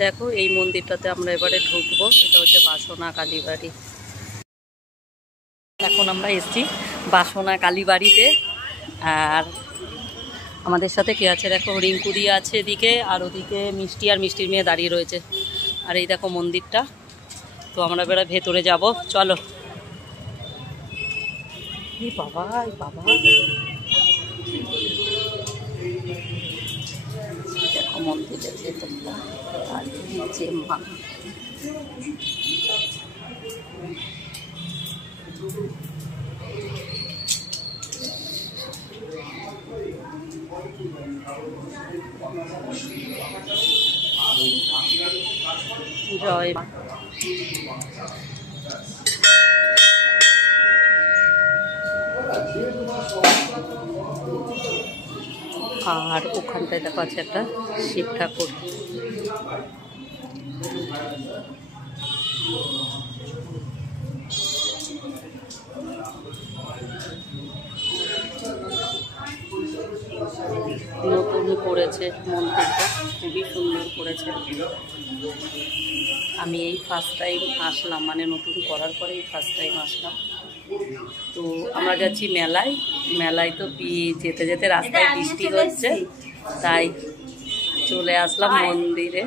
দেখো এই মন্দিরটাতে আমরা এবারে ঢুকবো। এটা হচ্ছে বাসনা কালীবাড়ি। এখন আমরা এসছি বাসনা কালীবাড়িতে। আর আমাদের সাথে কে আছে দেখো, রিঙ্কুদি আছে এদিকে, আর ওদিকে মিষ্টি আর মিষ্টির মেয়ে দাঁড়িয়ে রয়েছে। আর এই দেখো মন্দিরটা। তো আমরা এবারে ভেতরে যাব, চলো। এই বাবা, এই বাবা, দেখো মন্দিরের ভেতরটা। আর নিচে মা। জয় মা। আর ওখানটায় দেখো আছে একটা শিব ঠাকুর। নতুন করেছে মন্দিরটা, খুবই সুন্দর করেছে। আমি এই ফার্স্ট টাইম আসলাম, মানে নতুন করার পরে এই ফার্স্ট টাইম আসলাম। তো আমরা যাচ্ছি মেলায়। মেলায় তো যেতে যেতে রাস্তায় বৃষ্টি হচ্ছে, তাই চলে আসলাম মন্দিরে।